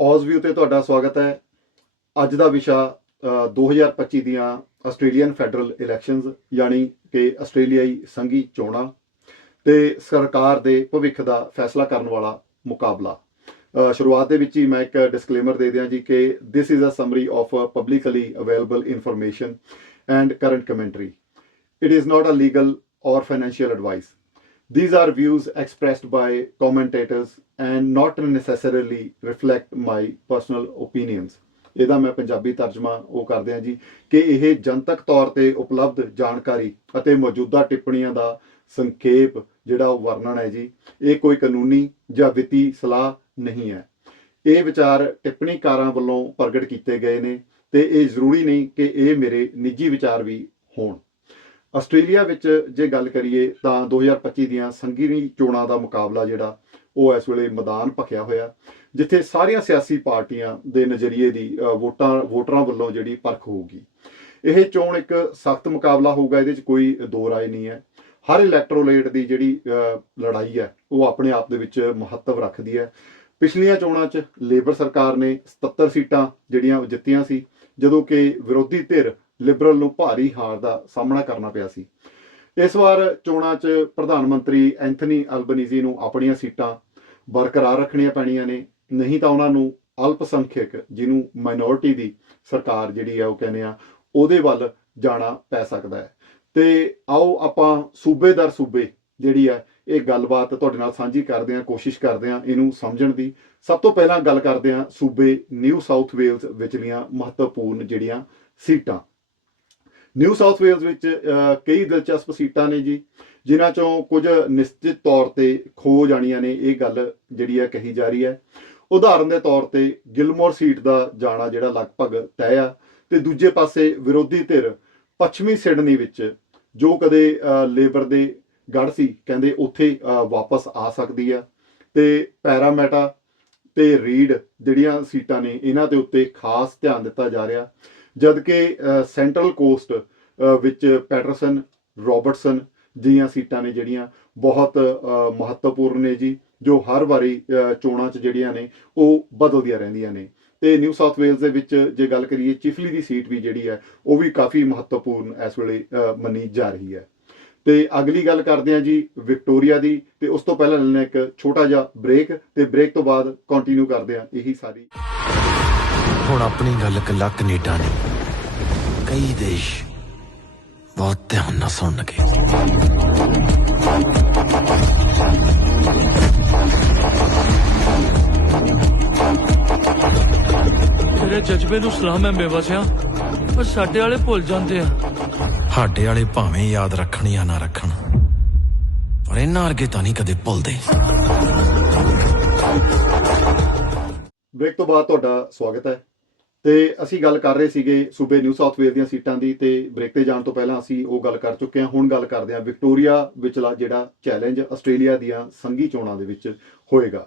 ਔਜ਼ ਔਜ਼ਵਿਊ ਤੇ ਤੁਹਾਡਾ ਸਵਾਗਤ ਹੈ। ਅੱਜ ਦਾ ਵਿਸ਼ਾ ਅ, 2025 ਦੀਆਂ ਆਸਟ੍ਰੇਲੀਅਨ ਫੈਡਰਲ ਇਲੈਕਸ਼ਨਸ ਯਾਨੀ ਕਿ ਆਸਟ੍ਰੇਲੀਆਈ ਸੰਘੀ ਚੋਣਾਂ ਤੇ ਸਰਕਾਰ ਦੇ ਭਵਿੱਖ ਦਾ ਫੈਸਲਾ ਕਰਨ ਵਾਲਾ ਮੁਕਾਬਲਾ। ਸ਼ੁਰੂਆਤ ਦੇ ਵਿੱਚ ਹੀ ਮੈਂ ਇੱਕ ਡਿਸਕਲੇਮਰ ਦੇ ਦਿਆਂ ਜੀ ਕਿ this is a summary of publicly available information and current commentary it is is a legal or financial advice these are views expressed by commentators and not necessarily reflect my personal opinions. ਇਹਦਾ ਮੈਂ ਪੰਜਾਬੀ ਤਰਜਮਾ ਉਹ ਕਰਦੇ ਹਾਂ ਜੀ ਕਿ ਇਹ ਜਨਤਕ ਤੌਰ ਤੇ ਉਪਲਬਧ ਜਾਣਕਾਰੀ ਅਤੇ ਮੌਜੂਦਾ ਟਿੱਪਣੀਆਂ ਦਾ ਸੰਖੇਪ ਜਿਹੜਾ ਉਹ ਵਰਣਨ ਹੈ ਜੀ, ਇਹ ਕੋਈ ਕਾਨੂੰਨੀ ਜਾਂ ਵਿੱਤੀ ਸਲਾਹ ਨਹੀਂ ਹੈ। ਇਹ ਵਿਚਾਰ ਟਿੱਪਣੀਕਾਰਾਂ ਵੱਲੋਂ ਪ੍ਰਗਟ ਕੀਤੇ ਗਏ ਨੇ ਤੇ ਇਹ ਜ਼ਰੂਰੀ ਨਹੀਂ ਕਿ ਇਹ ਮੇਰੇ ਨਿੱਜੀ ਵਿਚਾਰ ਵੀ ਹੋਣ। ਆਸਟ੍ਰੇਲੀਆ ਵਿੱਚ ਜੇ ਗੱਲ ਕਰੀਏ ਤਾਂ 2025 ਦੀਆਂ ਸੰਘੀ ਚੋਣਾਂ ਦਾ ਮੁਕਾਬਲਾ ਜਿਹੜਾ, ਉਹ ਇਸ ਵੇਲੇ ਮੈਦਾਨ ਭਖਿਆ ਹੋਇਆ। ਜਿੱਥੇ ਸਾਰੀਆਂ ਸਿਆਸੀ ਪਾਰਟੀਆਂ ਦੇ ਨਜ਼ਰੀਏ ਦੀ ਵੋਟਾਂ, ਵੋਟਰਾਂ ਵੱਲੋਂ ਜਿਹੜੀ ਪਰਖ ਹੋਊਗੀ। ਇਹ ਚੋਣ ਇੱਕ ਸਖਤ ਮੁਕਾਬਲਾ ਹੋਊਗਾ, ਇਹਦੇ 'ਚ ਕੋਈ ਦੋ ਰਾਏ ਨਹੀਂ ਹੈ। ਹਰ ਇਲੈਕਟ੍ਰੋਲੇਟ ਦੀ ਜਿਹੜੀ ਲੜਾਈ ਹੈ, ਉਹ ਆਪਣੇ ਆਪ ਦੇ ਵਿੱਚ ਮਹੱਤਵ ਰੱਖਦੀ ਹੈ। ਪਿਛਲੀਆਂ ਚੋਣਾਂ 'ਚ ਲੇਬਰ ਸਰਕਾਰ ਨੇ 77 ਸੀਟਾਂ ਜਿਹੜੀਆਂ ਜਿੱਤੀਆਂ ਸੀ, ਜਦੋਂ ਕਿ ਵਿਰੋਧੀ ਧਿਰ ਲਿਬਰਲ ਨੂੰ ਭਾਰੀ ਹਾਰ ਦਾ ਸਾਹਮਣਾ ਕਰਨਾ ਪਿਆ ਸੀ। ਇਸ ਵਾਰ ਚੋਣਾਂ 'ਚ ਪ੍ਰਧਾਨ ਮੰਤਰੀ ਐਂਥਨੀ ਅਲਬਨੀਜ਼ੀ ਨੂੰ ਆਪਣੀਆਂ ਸੀਟਾਂ ਬਰਕਰਾਰ ਰੱਖਣੀਆਂ ਪੈਣੀਆਂ ਨੇ। ਨਹੀਂ ਤਾਂ ਉਹਨਾਂ ਨੂੰ ਅਲਪਸੰਖਿਅਕ, ਜਿਹਨੂੰ ਮਾਈਨੋਰਿਟੀ ਦੀ ਸਰਕਾਰ ਜਿਹੜੀ ਆ ਉਹ ਕਹਿੰਦੇ ਆ, ਉਹਦੇ ਵੱਲ ਜਾਣਾ ਪੈ ਸਕਦਾ ਹੈ। ਤੇ ਆਓ ਆਪਾਂ ਸੂਬੇ ਦਰ ਸੂਬੇ ਜਿਹੜੀ ਆ, ਇਹ ਗੱਲਬਾਤ ਤੁਹਾਡੇ ਨਾਲ ਸਾਂਝੀ ਕਰਦੇ ਹਾਂ, ਕੋਸ਼ਿਸ਼ ਕਰਦੇ ਹਾਂ ਇਹਨੂੰ ਸਮਝਣ ਦੀ। ਸਭ ਤੋਂ ਪਹਿਲਾਂ ਗੱਲ ਕਰਦੇ ਹਾਂ ਸੂਬੇ ਨਿਊ ਸਾਊਥ ਵੇਲਜ਼ ਵਿਚਲੀਆਂ ਮਹੱਤਵਪੂਰਨ ਜਿਹੜੀਆਂ ਸੀਟਾਂ ਨਿਊ ਸਾਊਥ ਵੇਲਜ਼ ਵਿੱਚ ਕਈ ਦਿਲਚਸਪ ਸੀਟਾਂ ਨੇ ਜੀ, ਜਿਨ੍ਹਾਂ ਚੋਂ ਕੁਝ ਨਿਸ਼ਚਿਤ ਤੌਰ ਤੇ ਖੋ ਜਾਣੀਆਂ ਨੇ, ਇਹ ਗੱਲ ਜਿਹੜੀ ਹੈ ਕਹੀ ਜਾ ਰਹੀ ਹੈ। ਉਦਾਹਰਨ ਦੇ ਤੌਰ ਤੇ ਗਿਲਮੋਰ ਸੀਟ ਦਾ ਜਾਣਾ ਜਿਹੜਾ ਲਗਭਗ ਤੈਅ ਆ, ਤੇ ਦੂਜੇ ਪਾਸੇ ਵਿਰੋਧੀ ਧਿਰ ਪੱਛਮੀ ਸਿਡਨੀ ਵਿੱਚ, ਜੋ ਕਦੇ ਲੇਬਰ ਦੇ ਗੜ ਸੀ, ਕਹਿੰਦੇ ਉੱਥੇ ਵਾਪਸ ਆ ਸਕਦੀ ਆ। ਤੇ ਪੈਰਾਮੈਟਾ ਤੇ ਰੀਡ ਜਿਹੜੀਆਂ ਸੀਟਾਂ ਨੇ, ਇਹਨਾਂ ਦੇ ਉੱਤੇ ਖਾਸ ਧਿਆਨ ਦਿੱਤਾ ਜਾ ਰਿਹਾ। ਜਦ ਕਿ ਸੈਂਟਰਲ ਕੋਸਟ ਵਿੱਚ ਪੈਟਰਸਨ ਰਾਬਰਟਸਨ ਦੀਆਂ ਸੀਟਾਂ ਨੇ ਜਿਹੜੀਆਂ ਬਹੁਤ ਮਹੱਤਵਪੂਰਨ ਨੇ ਜੀ, ਜੋ ਹਰ ਵਾਰੀ ਚੋਣਾਂ 'ਚ ਜਿਹੜੀਆਂ ਨੇ, ਉਹ ਬਦਲਦੀਆਂ ਰਹਿੰਦੀਆਂ ਨੇ। ਤੇ ਨਿਊ ਸਾਊਥ ਵੇਲਜ਼ ਦੇ ਵਿੱਚ ਜੇ ਗੱਲ ਕਰੀਏ ਚਿਫਲੀ ਦੀ ਸੀਟ ਵੀ ਜਿਹੜੀ ਹੈ, ਉਹ ਵੀ ਕਾਫੀ ਮਹੱਤਵਪੂਰਨ ਇਸ ਵੇਲੇ ਮੰਨੀ ਜਾ ਰਹੀ ਹੈ। ਤੇ ਅਗਲੀ ਗੱਲ ਕਰਦੇ ਹਾਂ ਜੀ ਵਿਕਟੋਰੀਆ ਦੀ, ਤੇ ਉਸ ਤੋਂ ਪਹਿਲਾਂ ਲੈਣਾ ਇੱਕ ਛੋਟਾ ਜਿਹਾ ਬ੍ਰੇਕ ਤੇ ਬ੍ਰੇਕ ਤੋਂ ਬਾਅਦ ਕੰਟੀਨਿਊ ਕਰਦੇ ਹਾਂ, ਇਹੀ ਸਾਰੀ ਹੁਣ ਆਪਣੀ ਗੱਲ ਕੱਲਾ ਕੈਨੇਡਾ ਨਹੀਂ। ਕਈ ਦੇਸ਼ ਬਹੁਤ ਧਿਆਨ ਨਾਲ ਸੁਣਨਗੇ। ਤੇਰੇ ਜਜ਼ਬੇ ਨੂੰ ਸਲਾਮ ਹੈ ਬੇਵਸਿਆ ਪਰ ਸਾਡੇ ਵਾਲੇ ਭੁੱਲ ਜਾਂਦੇ ਆ। ਸਾਡੇ ਵਾਲੇ ਭਾਵੇਂ ਯਾਦ ਰੱਖਣ ਜਾਂ ਨਾ ਰੱਖਣ ਪਰ ਇਹਨਾਂ ਵਰਗੇ ਤਾਂ ਨਹੀਂ ਕਦੇ ਭੁੱਲਦੇ। ਬ੍ਰੇਕ ਤੋਂ ਬਾਅਦ ਤੁਹਾਡਾ ਸਵਾਗਤ ਹੈ। ਤੇ ਅਸੀਂ ਗੱਲ ਕਰ ਰਹੇ ਸੀਗੇ ਸੂਬੇ ਨਿਊ ਸਾਊਥ ਵੇਲ ਦੀਆਂ ਸੀਟਾਂ ਦੀ ਤੇ ਬ੍ਰੇਕ ਤੇ ਜਾਣ ਤੋਂ ਪਹਿਲਾਂ ਅਸੀਂ ਉਹ ਗੱਲ ਕਰ ਚੁੱਕੇ ਹਾਂ। ਹੁਣ ਗੱਲ ਕਰਦੇ ਹਾਂ ਵਿਕਟੋਰੀਆ ਵਿਚਲਾ ਜਿਹੜਾ ਚੈਲੰਜ ਆਸਟ੍ਰੇਲੀਆ ਦੀਆਂ ਸੰਘੀ ਚੋਣਾਂ ਦੇ ਵਿੱਚ ਹੋਏਗਾ।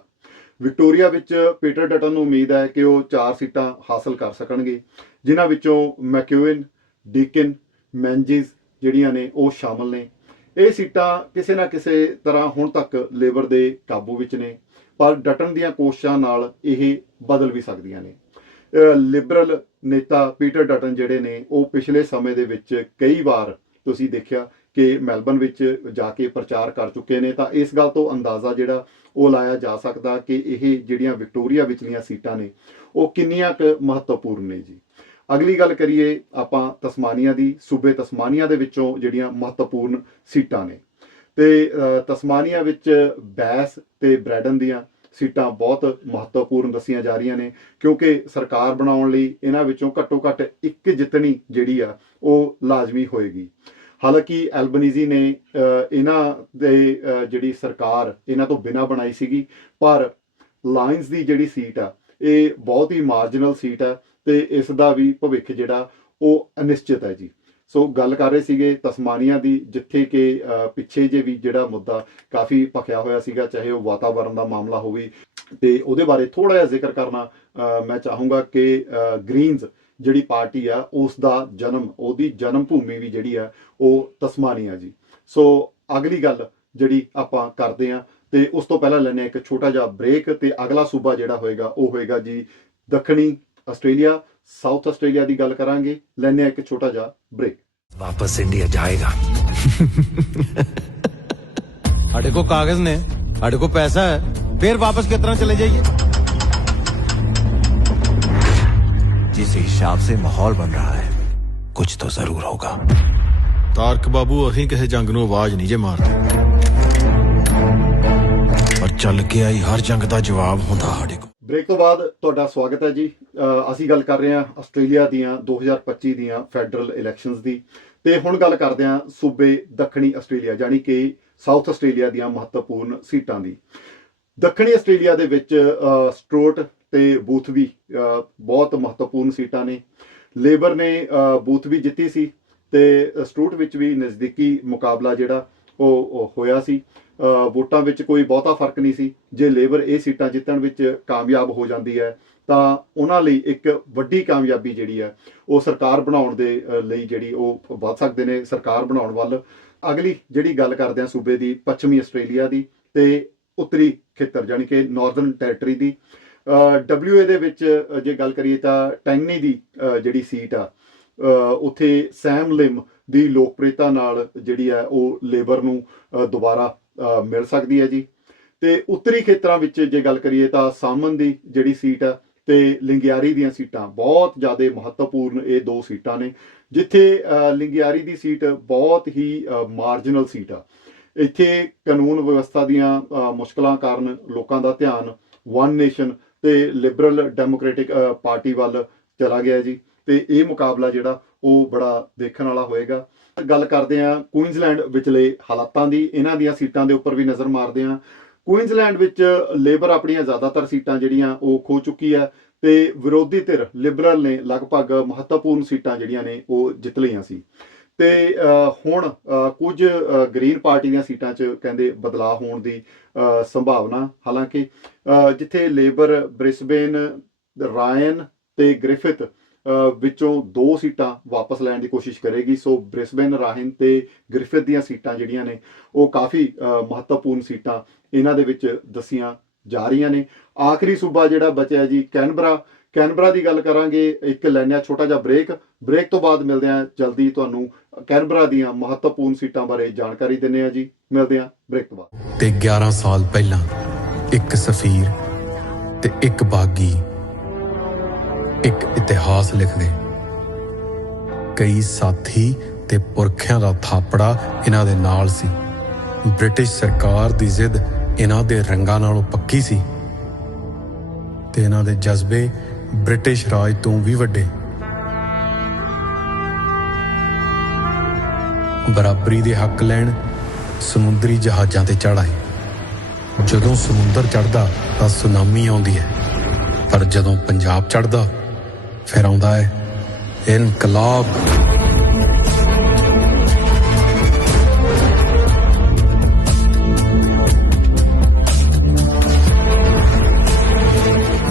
ਵਿਕਟੋਰੀਆ ਵਿੱਚ ਪੀਟਰ ਡਟਨ ਨੂੰ ਉਮੀਦ ਹੈ ਕਿ ਉਹ ਚਾਰ ਸੀਟਾਂ ਹਾਸਲ ਕਰ ਸਕਣਗੇ। ਜਿਨ੍ਹਾਂ ਵਿੱਚੋਂ ਮੈਕਿਊਨ ਡੀਕਿਨ ਮੈਂਜਿਸ ਜਿਹੜੀਆਂ ਨੇ ਉਹ ਸ਼ਾਮਲ ਨੇ। ਇਹ ਸੀਟਾਂ ਕਿਸੇ ਨਾ ਕਿਸੇ ਤਰ੍ਹਾਂ ਹੁਣ ਤੱਕ ਲੇਬਰ ਦੇ ਕਾਬੂ ਵਿੱਚ ਨੇ, ਪਰ ਡਟਨ ਦੀਆਂ ਕੋਸ਼ਿਸ਼ਾਂ ਨਾਲ ਇਹ ਬਦਲ ਵੀ ਸਕਦੀਆਂ ਨੇ। ਲਿਬਰਲ ਨੇਤਾ ਪੀਟਰ ਡਟਨ ਜਿਹੜੇ ਨੇ, ਉਹ ਪਿਛਲੇ ਸਮੇਂ ਦੇ ਵਿੱਚ ਕਈ ਵਾਰ ਤੁਸੀਂ ਦੇਖਿਆ ਕਿ ਮੈਲਬਨ ਵਿੱਚ ਜਾ ਕੇ ਪ੍ਰਚਾਰ ਕਰ ਚੁੱਕੇ ਨੇ, ਤਾਂ ਇਸ ਗੱਲ ਤੋਂ ਅੰਦਾਜ਼ਾ ਜਿਹੜਾ ਉਹ ਲਾਇਆ ਜਾ ਸਕਦਾ ਕਿ ਇਹ ਜਿਹੜੀਆਂ ਵਿਕਟੋਰੀਆ ਵਿਚਲੀਆਂ ਸੀਟਾਂ ਨੇ, ਉਹ ਕਿੰਨੀਆਂ ਕੁ ਮਹੱਤਵਪੂਰਨ ਨੇ ਜੀ। ਅਗਲੀ ਗੱਲ ਕਰੀਏ ਆਪਾਂ ਤਸਮਾਨੀਆ ਦੀ, ਸੂਬੇ ਤਸਮਾਨੀਆ ਦੇ ਵਿੱਚੋਂ ਜਿਹੜੀਆਂ ਮਹੱਤਵਪੂਰਨ ਸੀਟਾਂ ਨੇ। ਤੇ ਤਸਮਾਨੀਆ ਵਿੱਚ ਬੈਸ ਤੇ ਬ੍ਰੈਡਨ ਦੀਆਂ ਸੀਟਾਂ ਬਹੁਤ ਮਹੱਤਵਪੂਰਨ ਦੱਸੀਆਂ ਜਾ ਰਹੀਆਂ ਨੇ, ਕਿਉਂਕਿ ਸਰਕਾਰ ਬਣਾਉਣ ਲਈ ਇਹਨਾਂ ਵਿੱਚੋਂ ਘੱਟੋ ਘੱਟ ਇੱਕ ਜਿੱਤਣੀ ਜਿਹੜੀ ਆ, ਉਹ ਲਾਜ਼ਮੀ ਹੋਏਗੀ। ਹਾਲਾਂਕਿ ਐਲਬਨੀਜ਼ੀ ਨੇ ਇਹਨਾਂ ਦੇ ਜਿਹੜੀ ਸਰਕਾਰ ਇਹਨਾਂ ਤੋਂ ਬਿਨਾਂ ਬਣਾਈ ਸੀਗੀ, ਪਰ ਲਾਇਨਸ ਦੀ ਜਿਹੜੀ ਸੀਟ ਆ, ਇਹ ਬਹੁਤ ਹੀ ਮਾਰਜਨਲ ਸੀਟ ਆ, ਤੇ ਇਸ ਦਾ ਵੀ ਭਵਿੱਖ ਜਿਹੜਾ, ਉਹ ਅਨਿਸ਼ਚਿਤ ਹੈ ਜੀ। ਸੋ ਗੱਲ ਕਰ ਰਹੇ ਸੀਗੇ ਤਸਮਾਨੀਆ ਦੀ, ਜਿੱਥੇ ਕਿ ਪਿੱਛੇ ਜੇ ਵੀ ਜਿਹੜਾ ਮੁੱਦਾ ਕਾਫੀ ਭਖਿਆ ਹੋਇਆ ਸੀਗਾ, ਚਾਹੇ ਉਹ ਵਾਤਾਵਰਣ ਦਾ ਮਾਮਲਾ ਹੋਵੇ। ਤੇ ਉਹਦੇ ਬਾਰੇ ਥੋੜਾ ਜਿਹਾ ਜ਼ਿਕਰ ਕਰਨਾ ਮੈਂ ਚਾਹੂੰਗਾ ਕਿ ਗ੍ਰੀਨਜ਼ ਜਿਹੜੀ ਪਾਰਟੀ ਆ, ਉਸ ਦਾ ਜਨਮ, ਉਹਦੀ ਜਨਮ ਭੂਮੀ ਵੀ ਜਿਹੜੀ ਆ, ਉਹ ਤਸਮਾਨੀਆ ਜੀ। ਸੋ ਅਗਲੀ ਗੱਲ ਜਿਹੜੀ ਆਪਾਂ ਕਰਦੇ ਆ ਤੇ ਉਸ ਤੋਂ ਪਹਿਲਾਂ ਲੈਣੇ ਇੱਕ ਛੋਟਾ ਜਿਹਾ ਬ੍ਰੇਕ, ਤੇ ਅਗਲਾ ਸੂਬਾ ਜਿਹੜਾ ਹੋਏਗਾ, ਉਹ ਹੋਏਗਾ ਜੀ ਦੱਖਣੀ ਆਸਟ੍ਰੇਲੀਆ, ਸਾਊਥ ਆਸਟ੍ਰੇਲੀਆ ਦੀ ਗੱਲ ਕਰਾਂਗੇ। ਲੈਣੇ ਇੱਕ ਛੋਟਾ ਜਿਹਾ ब्रेक। वापस इंडिया जाएगा। अड़े को कागज़ ने अड़े को पैसा है फिर वापस कितना चले जाइए? जिस हिसाब से माहौल बन रहा है कुछ तो ज़रूर होगा। तारक बाबू अही कहे जंग नो आवाज़ नीचे मारते पर चल के आई हर जंग का जवाब होंगे हाड़े को। ਬ੍ਰੇਕ ਤੋਂ ਬਾਅਦ ਤੁਹਾਡਾ ਸਵਾਗਤ ਹੈ ਜੀ। ਅਸੀਂ ਗੱਲ ਕਰ ਰਹੇ ਹਾਂ ਆਸਟ੍ਰੇਲੀਆ ਦੀਆਂ 2025 ਦੀਆਂ ਫੈਡਰਲ ਇਲੈਕਸ਼ਨਸ ਦੀ। ਤੇ ਹੁਣ ਗੱਲ ਕਰਦੇ ਹਾਂ ਸੂਬੇ ਦੱਖਣੀ ਆਸਟ੍ਰੇਲੀਆ ਯਾਨੀ ਕਿ ਸਾਊਥ ਆਸਟ੍ਰੇਲੀਆ ਦੀਆਂ ਮਹੱਤਵਪੂਰਨ ਸੀਟਾਂ ਦੀ। ਦੱਖਣੀ ਆਸਟ੍ਰੇਲੀਆ ਦੇ ਵਿੱਚ ਅ, ਸਟ੍ਰੋਟ ਤੇ ਬੂਥ ਵੀ ਬਹੁਤ ਮਹੱਤਵਪੂਰਨ ਸੀਟਾਂ ਨੇ। ਲੇਬਰ ਨੇ ਅ, ਬੂਥ ਵੀ ਜਿੱਤੀ ਸੀ ਤੇ ਸਟ੍ਰੋਟ ਵਿੱਚ ਵੀ ਨਜ਼ਦੀਕੀ ਮੁਕਾਬਲਾ ਜਿਹੜਾ ਉਹ ਹੋਇਆ ਸੀ। ਵੋਟਾਂ ਵਿੱਚ ਕੋਈ ਬਹੁਤਾ ਫ਼ਰਕ ਨਹੀਂ ਸੀ। ਜੇ ਲੇਬਰ ਇਹ ਸੀਟਾਂ ਜਿੱਤਣ ਵਿੱਚ ਕਾਮਯਾਬ ਹੋ ਜਾਂਦੀ ਹੈ, ਤਾਂ ਉਹਨਾਂ ਲਈ ਇੱਕ ਵੱਡੀ ਕਾਮਯਾਬੀ ਜਿਹੜੀ ਹੈ, ਉਹ ਸਰਕਾਰ ਬਣਾਉਣ ਦੇ ਲਈ ਜਿਹੜੀ ਉਹ ਵੱਧ ਸਕਦੇ ਨੇ, ਸਰਕਾਰ ਬਣਾਉਣ ਵੱਲ। ਅਗਲੀ ਜਿਹੜੀ ਗੱਲ ਕਰਦੇ ਹਾਂ ਸੂਬੇ ਦੀ, ਪੱਛਮੀ ਆਸਟ੍ਰੇਲੀਆ ਦੀ ਤੇ ਉੱਤਰੀ ਖੇਤਰ ਯਾਨੀ ਕਿ ਨਾਰਥਰਨ ਟੈਰੀਟਰੀ ਦੀ। ਡਬਲਯੂਏ ਦੇ ਵਿੱਚ ਜੇ ਗੱਲ ਕਰੀਏ ਤਾਂ ਟੈਂਗਨੀ ਦੀ ਜਿਹੜੀ ਸੀਟ ਆ ਉੱਥੇ ਸੈਮ ਲਿਮ ਦੀ ਲੋਕਪ੍ਰਿਯਤਾ ਨਾਲ ਜਿਹੜੀ ਹੈ ਉਹ ਲੇਬਰ ਨੂੰ ਦੁਬਾਰਾ ਮਿਲ ਸਕਦੀ ਹੈ ਜੀ। ਤੇ ਉੱਤਰੀ ਖੇਤਰਾਂ ਵਿੱਚ ਜੇ ਗੱਲ ਕਰੀਏ ਤਾਂ ਸਾਮਨ ਦੀ ਜਿਹੜੀ ਸੀਟ ਆ ਤੇ ਲਿੰਗਿਆਰੀ ਦੀਆਂ ਸੀਟਾਂ ਬਹੁਤ ਜ਼ਿਆਦਾ ਮਹੱਤਵਪੂਰਨ ਇਹ ਦੋ ਸੀਟਾਂ ਨੇ, ਜਿੱਥੇ ਲਿੰਗਿਆਰੀ ਦੀ ਸੀਟ ਬਹੁਤ ਹੀ ਮਾਰਜਨਲ ਸੀਟ ਆ। ਇੱਥੇ ਕਾਨੂੰਨ ਵਿਵਸਥਾ ਦੀਆਂ ਮੁਸ਼ਕਲਾਂ ਕਾਰਨ ਲੋਕਾਂ ਦਾ ਧਿਆਨ ਵਨ ਨੇਸ਼ਨ ਤੇ ਲਿਬਰਲ ਡੈਮੋਕ੍ਰੈਟਿਕ ਪਾਰਟੀ ਵੱਲ ਚਲਾ ਗਿਆ ਜੀ। ਤੇ ਇਹ ਮੁਕਾਬਲਾ ਜਿਹੜਾ ਉਹ ਬੜਾ ਦੇਖਣ ਵਾਲਾ ਹੋਏਗਾ। ਗੱਲ ਕਰਦੇ ਆ ਕੁਈਨਜ਼ਲੈਂਡ ਵਿਚਲੇ ਹਾਲਾਤਾਂ ਦੀ। ਇਹਨਾਂ ਦੀਆਂ ਸੀਟਾਂ ਦੇ ਉੱਪਰ ਵੀ ਨਜ਼ਰ ਮਾਰਦੇ ਆ ਕੁਈਨਜ਼ਲੈਂਡ ਵਿੱਚ ਲੇਬਰ ਆਪਣੀਆਂ ਜ਼ਿਆਦਾਤਰ ਸੀਟਾਂ ਜਿਹੜੀਆਂ ਉਹ ਖੋ ਚੁੱਕੀ ਹੈ ਤੇ ਵਿਰੋਧੀ ਧਿਰ ਲਿਬਰਲ ਨੇ ਲਗਭਗ ਮਹੱਤਵਪੂਰਨ ਸੀਟਾਂ ਜਿਹੜੀਆਂ ਨੇ ਉਹ ਜਿੱਤ ਲਈਆਂ ਸੀ। ਤੇ ਹੁਣ ਕੁਝ ਅ, ਗ੍ਰੀਨ ਪਾਰਟੀ ਦੀਆਂ ਸੀਟਾਂ 'ਚ ਕਹਿੰਦੇ ਬਦਲਾਅ ਹੋਣ ਦੀ ਸੰਭਾਵਨਾ। ਹਾਲਾਂਕਿ ਜਿੱਥੇ ਲੇਬਰ ਬ੍ਰਿਸਬੇਨ ਰਾਇਨ ਤੇ ਗ੍ਰਿਫਿਥ ਵਿੱਚੋਂ ਦੋ ਸੀਟਾਂ ਵਾਪਸ ਲੈਣ ਦੀ ਕੋਸ਼ਿਸ਼ ਕਰੇਗੀ। ਸੋ ਬ੍ਰਿਸਬੇਨ ਰਾਇਨ ਤੇ ਗ੍ਰਿਫਿਥ ਦੀਆਂ ਸੀਟਾਂ ਜਿਹੜੀਆਂ ਨੇ, ਉਹ ਕਾਫੀ ਮਹੱਤਵਪੂਰਨ ਸੀਟਾਂ ਇਹਨਾਂ ਦੇ ਵਿੱਚ ਦੱਸੀਆਂ ਜਾ ਰਹੀਆਂ ਨੇ। ਆਖਰੀ ਸੂਬਾ ਜਿਹੜਾ ਬਚਿਆ ਜੀ, ਕੈਨਬਰਾ। ਕੈਨਬਰਾ ਦੀ ਗੱਲ ਕਰਾਂਗੇ, ਇੱਕ ਲੈਣਿਆ ਛੋਟਾ ਜਿਹਾ ਬ੍ਰੇਕ। ਬ੍ਰੇਕ ਤੋਂ ਬਾਅਦ ਮਿਲਦੇ ਹਾਂ ਜਲਦੀ ਤੁਹਾਨੂੰ ਕੈਨਬਰਾ ਦੀਆਂ ਮਹੱਤਵਪੂਰਨ ਸੀਟਾਂ ਬਾਰੇ ਜਾਣਕਾਰੀ ਦਿੰਨੇ ਆ ਜੀ। ਮਿਲਦੇ ਹਾਂ ਬ੍ਰੇਕ ਤੋਂ ਬਾਅਦ। ਤੇ 11 ਸਾਲ ਪਹਿਲਾਂ ਇੱਕ ਸਫੀਰ ਤੇ ਇੱਕ ਬਾਗੀ ਇੱਕ ਇਤਿਹਾਸ ਲਿਖਦੇ। ਕਈ ਸਾਥੀ ਤੇ ਪੁਰਖਿਆਂ ਦਾ ਥਾਪੜਾ ਇਹਨਾਂ ਦੇ ਨਾਲ ਸੀ। ਬ੍ਰਿਟਿਸ਼ ਸਰਕਾਰ ਦੀ ਜ਼ਿੱਦ ਇਹਨਾਂ ਦੇ ਰੰਗਾਂ ਨਾਲੋਂ ਪੱਕੀ ਸੀ। ਤੇ ਇਹਨਾਂ ਦੇ ਜਜ਼ਬੇ ਬ੍ਰਿਟਿਸ਼ ਰਾਜ ਤੋਂ ਵੀ ਵੱਡੇ। ਬਰਾਬਰੀ ਦੇ ਹੱਕ ਲੈਣ ਸਮੁੰਦਰੀ ਜਹਾਜ਼ਾਂ ਤੇ ਚੜ੍ਹਾਏ ਜਦੋਂ ਸਮੁੰਦਰ ਚੜਦਾ ਤਾਂ ਸੁਨਾਮੀ ਆਉਂਦੀ ਹੈ। ਪਰ ਜਦੋਂ ਪੰਜਾਬ ਚੜਦਾ ਫਿਰ ਆਉਂਦਾ ਹੈ ਇਨਕਲਾਬ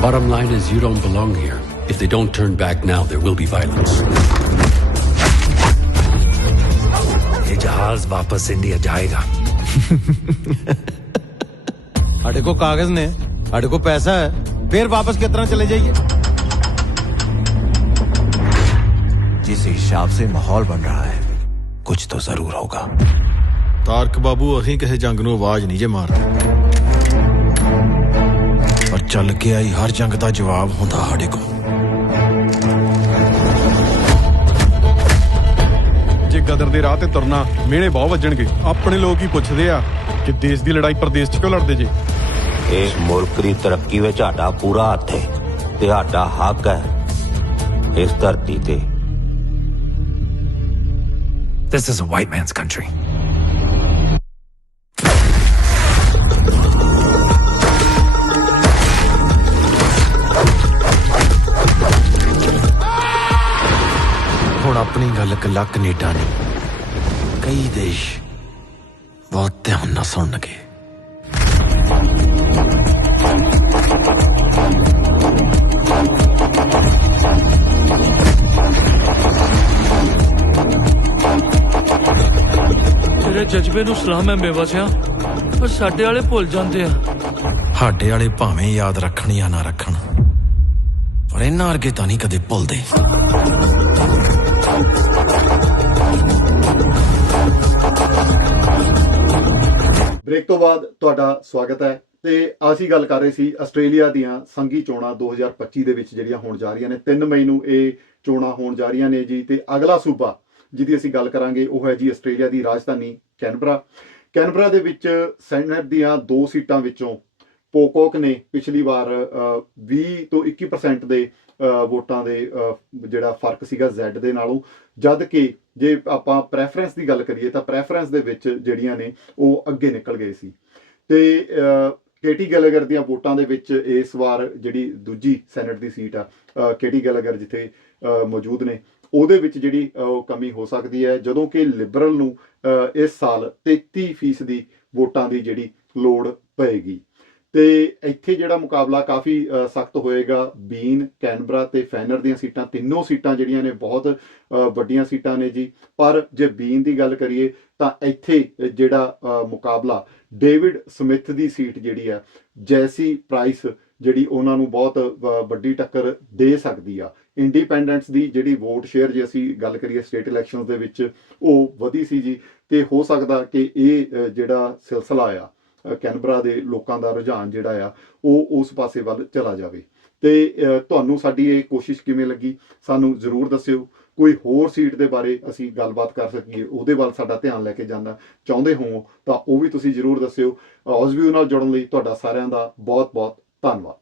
Bottom line is you don't belong here. If they don't turn back now, there will be violence. ये जहाज वापस इंडिया जाएगा ਸਾਡੇ ਕੋ ਕਾਗਜ਼ ਨੇ ਸਾਡੇ ਕੋ ਪੈਸਾ ਹੈ फिर वापस किस तरह चले जाइए जिस हिसाब से माहौल बन रहा है कुछ तो जरूर होगा ਤਾਰਕ ਬਾਬੂ ਅਸੀਂ ਕਿਸੇ ਜੰਗ ਨੂੰ ਆਵਾਜ਼ ਨਹੀਂ ਜੇ ਮਾਰਦੇ ਪਰ ਚੱਲ ਕੇ ਆਈ ਹਰ ਜੰਗ ਦਾ ਜਵਾਬ ਹੁੰਦਾ ਸਾਡੇ ਕੋਲ ਜੇ ਗਦਰ ਦੇ ਰਾਹ ਤੇ ਤੁਰਨਾ ਮਿਹਣੇ ਬਹੁਤ ਵੱਜਣਗੇ ਆਪਣੇ ਲੋਕ ਹੀ ਪੁੱਛਦੇ ਆ ਕਿ ਦੇਸ਼ ਦੀ ਲੜਾਈ ਪ੍ਰਦੇਸ਼ 'ਚ ਕਿਉਂ ਲੜਦੇ ਜੇ ਇਸ ਮੁਲਕ ਦੀ ਤਰੱਕੀ ਵਿੱਚ ਸਾਡਾ ਪੂਰਾ ਹੱਥ ਹੈ ਤੇ ਸਾਡਾ ਹੱਕ ਹੈ ਇਸ ਧਰਤੀ ਤੇ This is a white man's country. ਹੁਣ ਆਪਣੀ ਗੱਲ ਕੱਲਾ ਕੈਨੇਡਾ ਨਹੀਂ ਕਈ ਦੇਸ਼ ਬਹੁਤ ਧਿਆਨ ਨਾਲ ਸੁਣਨਗੇ ਜਜ਼ਬੇ ਨੂੰ ਸਲਾਮ ਹੈ ਬੇਵਸਿਆ ਪਰ ਸਾਡੇ ਵਾਲੇ ਭੁੱਲ ਜਾਂਦੇ ਆ। ਸਾਡੇ ਵਾਲੇ ਭਾਵੇਂ ਯਾਦ ਰੱਖਣ ਜਾਂ ਨਾ ਰੱਖਣ। ਪਰ ਇਹਨਾਂ ਵਰਗੇ ਤਾਂ ਨਹੀਂ ਕਦੇ ਭੁੱਲਦੇ। ਬ੍ਰੇਕ ਤੋਂ ਬਾਅਦ ਤੁਹਾਡਾ ਸਵਾਗਤ ਹੈ। ਤੇ ਅਸੀਂ ਗੱਲ ਕਰ ਰਹੇ ਸੀ ਆਸਟ੍ਰੇਲੀਆ ਦੀਆਂ ਸੰਘੀ ਚੋਣਾਂ 2025 ਦੇ ਵਿੱਚ ਜਿਹੜੀਆਂ ਹੋਣ ਜਾ ਰਹੀਆਂ ਨੇ। 3 ਮਈ ਨੂੰ ਇਹ ਚੋਣਾਂ ਹੋਣ ਜਾ ਰਹੀਆਂ ਨੇ ਜੀ। ਤੇ ਅਗਲਾ ਸੂਬਾ ਜਿਹਦੀ ਅਸੀਂ ਗੱਲ ਕਰਾਂਗੇ ਉਹ ਹੈ ਜੀ ਆਸਟ੍ਰੇਲੀਆ ਦੀ ਰਾਜਧਾਨੀ ਕੈਨਬਰਾ। ਕੈਨਬਰਾ ਦੇ ਵਿੱਚ ਸੈਨੇਟ ਦੀਆਂ ਦੋ ਸੀਟਾਂ ਵਿੱਚੋਂ ਪੋਕੋਕ ਨੇ ਪਿਛਲੀ ਵਾਰ ਅ, 20 ਤੋਂ 21% ਦੇ ਵੋਟਾਂ ਦੇ ਜਿਹੜਾ ਫ਼ਰਕ ਸੀਗਾ ਜ਼ੈਡ ਦੇ ਨਾਲੋਂ। ਜਦ ਕਿ ਜੇ ਆਪਾਂ ਪ੍ਰੈਫਰੈਂਸ ਦੀ ਗੱਲ ਕਰੀਏ ਤਾਂ ਪ੍ਰੈਫਰੈਂਸ ਦੇ ਵਿੱਚ ਜਿਹੜੀਆਂ ਨੇ ਉਹ ਅੱਗੇ ਨਿਕਲ ਗਏ ਸੀ। ਤੇ ਕੇਟੀ ਗੈਲਗਰ ਦੀਆਂ ਵੋਟਾਂ ਦੇ ਵਿੱਚ ਇਸ ਵਾਰ ਜਿਹੜੀ ਦੂਜੀ ਸੈਨੇਟ ਦੀ ਸੀਟ ਆ ਅ, ਕੇਟੀ ਗੈਲਗਰ ਜਿੱਥੇ ਮੌਜੂਦ ਨੇ ਉਹਦੇ ਵਿੱਚ ਜਿਹੜੀ ਉਹ ਕਮੀ ਹੋ ਸਕਦੀ ਹੈ। ਜਦੋਂ ਕਿ ਲਿਬਰਲ ਨੂੰ ਅ, ਇਸ ਸਾਲ 33% ਦੀ ਵੋਟਾਂ ਦੀ ਜਿਹੜੀ ਲੋੜ ਪਏਗੀ। ਤੇ ਇੱਥੇ ਜਿਹੜਾ ਮੁਕਾਬਲਾ ਕਾਫੀ ਸਖਤ ਹੋਏਗਾ। ਬੀਨ ਕੈਨਬਰਾ ਤੇ ਫੈਨਰ ਦੀਆਂ ਸੀਟਾਂ ਤਿੰਨੋਂ ਸੀਟਾਂ ਜਿਹੜੀਆਂ ਨੇ ਬਹੁਤ ਵੱਡੀਆਂ ਸੀਟਾਂ ਨੇ ਜੀ। ਪਰ ਜੇ ਬੀਨ ਦੀ ਗੱਲ ਕਰੀਏ ਤਾਂ ਇੱਥੇ ਜਿਹੜਾ ਮੁਕਾਬਲਾ ਡੇਵਿਡ ਸਮਿਥ ਦੀ ਸੀਟ ਜਿਹੜੀ ਆ ਜੈਸੀ ਪ੍ਰਾਈਸ ਜਿਹੜੀ ਉਹਨਾਂ ਨੂੰ ਬਹੁਤ ਵੱਡੀ ਟੱਕਰ ਦੇ ਸਕਦੀ ਆ। ਇੰਡੀਪੈਂਡੈਂਟਸ ਦੀ ਜਿਹੜੀ ਵੋਟ ਸ਼ੇਅਰ ਜੇ ਅਸੀਂ ਗੱਲ ਕਰੀਏ ਸਟੇਟ ਇਲੈਕਸ਼ਨਸ ਦੇ ਵਿੱਚ, ਉਹ ਵਧੀ ਸੀ ਜੀ। ਤੇ ਹੋ ਸਕਦਾ ਕਿ ਇਹ ਜਿਹੜਾ ਸਿਲਸਿਲਾ ਆ ਕੈਨਬਰਾ ਦੇ ਲੋਕਾਂ ਦਾ ਰੁਝਾਨ ਜਿਹੜਾ ਆ, ਉਹ ਉਸ ਪਾਸੇ ਵੱਲ ਚਲਾ ਜਾਵੇ। ਤੇ ਤੁਹਾਨੂੰ ਸਾਡੀ ਇਹ ਕੋਸ਼ਿਸ਼ ਕਿਵੇਂ ਲੱਗੀ? ਸਾਨੂੰ ਜ਼ਰੂਰ ਦੱਸਿਓ। ਕੋਈ ਹੋਰ ਸੀਟ ਦੇ ਬਾਰੇ ਅਸੀਂ ਗੱਲਬਾਤ ਕਰ ਸਕੀਏ, ਉਹਦੇ ਵੱਲ ਸਾਡਾ ਧਿਆਨ ਲੈ ਕੇ ਜਾਣਾ ਚਾਹੁੰਦੇ ਹੋ ਤਾਂ ਉਹ ਵੀ ਤੁਸੀਂ ਜ਼ਰੂਰ ਦੱਸਿਓ। ਔਜ਼ਵੀਓ ਨਾਲ ਜੁੜਨ ਲਈ ਤੁਹਾਡਾ ਸਾਰਿਆਂ ਦਾ ਬਹੁਤ ਬਹੁਤ ਧੰਨਵਾਦ।